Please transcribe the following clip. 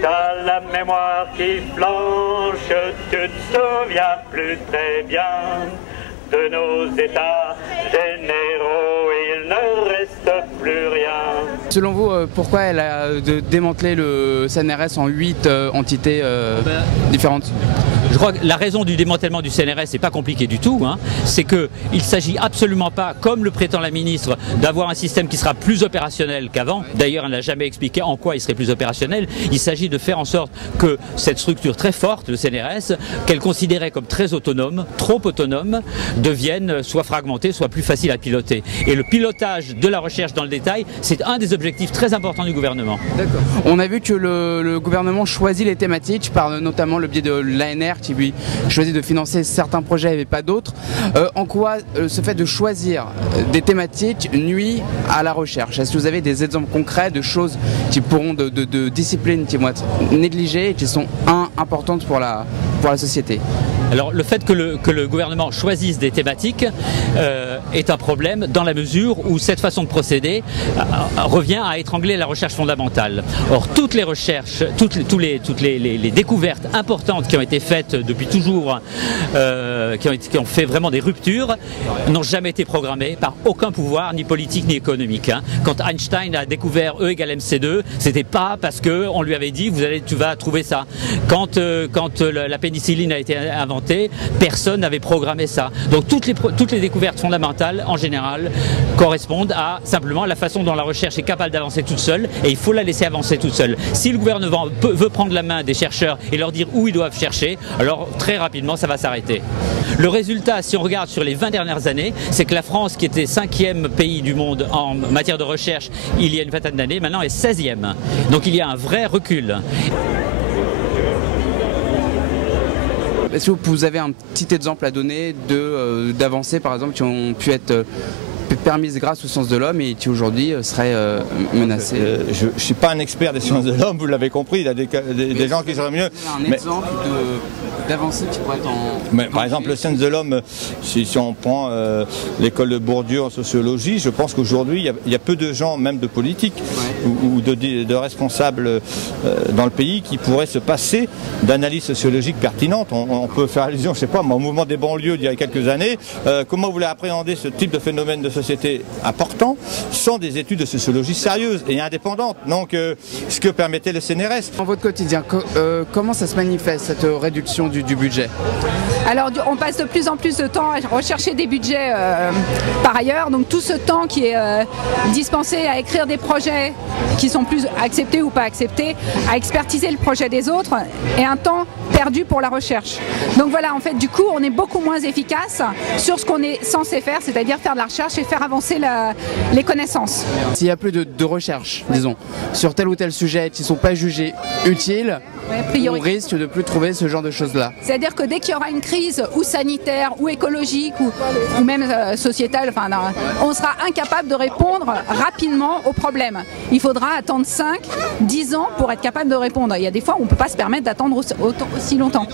T'as la mémoire qui flanche, tu te souviens plus très bien de nos états généraux, il ne reste plus rien. Selon vous, pourquoi elle a démantelé le CNRS en 8 entités différentes ? Je crois que la raison du démantèlement du CNRS n'est pas compliquée du tout, hein. C'est qu'il ne s'agit absolument pas, comme le prétend la ministre, d'avoir un système qui sera plus opérationnel qu'avant. D'ailleurs, elle n'a jamais expliqué en quoi il serait plus opérationnel. Il s'agit de faire en sorte que cette structure très forte, le CNRS, qu'elle considérait comme très autonome, trop autonome, devienne soit fragmentée, soit plus facile à piloter. Et le pilotage de la recherche dans le détail, c'est un des objectifs très importants du gouvernement. D'accord. On a vu que le gouvernement choisit les thématiques par notamment le biais de l'ANR qui lui choisit de financer certains projets et pas d'autres. En quoi ce fait de choisir des thématiques nuit à la recherche? Est-ce que vous avez des exemples concrets de choses qui pourront de disciplines qui vont être négligées et qui sont importantes pour la société? Alors le fait que le gouvernement choisisse des thématiques est un problème dans la mesure où cette façon de procéder revient à étrangler la recherche fondamentale. Or toutes les recherches, toutes les découvertes importantes qui ont été faites depuis toujours, qui ont fait vraiment des ruptures, n'ont jamais été programmées par aucun pouvoir, ni politique ni économique. Hein. Quand Einstein a découvert E égale MC2, c'était pas parce qu'on lui avait dit tu vas trouver ça. Quand la pénicilline a été inventée, personne n'avait programmé ça. Donc toutes les découvertes fondamentales, en général, correspondent à simplement la façon dont la recherche est capable d'avancer toute seule, et il faut la laisser avancer toute seule. Si le gouvernement veut prendre la main des chercheurs et leur dire où ils doivent chercher, alors très rapidement ça va s'arrêter. Le résultat, si on regarde sur les 20 dernières années, c'est que la France, qui était 5e pays du monde en matière de recherche il y a une vingtaine d'années, maintenant est 16e. Donc il y a un vrai recul. Est-ce que vous avez un petit exemple à donner d'avancées par exemple qui ont pu être permises grâce aux sciences de l'homme et qui aujourd'hui seraient menacées? Je ne suis pas un expert des sciences de l'homme, vous l'avez compris, il y a des gens qui seraient mieux. Un exemple d'avancées qui pourraient être en... Par exemple, les sciences de l'homme, si on prend l'école de Bourdieu en sociologie, je pense qu'aujourd'hui, il y a peu de gens, même de politiques ou de responsables dans le pays, qui pourraient se passer d'analyses sociologiques pertinentes. On peut faire allusion, je ne sais pas, au mouvement des banlieues d'il y a quelques années. Comment vous voulez appréhender ce type de phénomène de société important sans des études de sociologie sérieuses et indépendantes? Donc, ce que permettait le CNRS. Dans votre quotidien, comment ça se manifeste, cette réduction du budget? Alors, on passe de plus en plus de temps à rechercher des budgets par ailleurs. Donc, tout ce temps qui est dispensé à écrire des projets qui sont plus acceptés ou pas acceptés, à expertiser le projet des autres, est un temps perdu pour la recherche. Donc voilà, en fait, du coup, on est beaucoup moins efficace sur ce qu'on est censé faire, c'est-à-dire faire de la recherche et faire avancer les connaissances. S'il n'y a plus de recherche, disons, sur tel ou tel sujet qui ne sont pas jugés utiles, on risque de plus trouver ce genre de choses-là. C'est-à-dire que dès qu'il y aura une crise ou sanitaire ou écologique ou même sociétale, on sera incapable de répondre rapidement aux problèmes. Il faudra attendre 5, 10 ans pour être capable de répondre. Il y a des fois où on ne peut pas se permettre d'attendre aussi longtemps.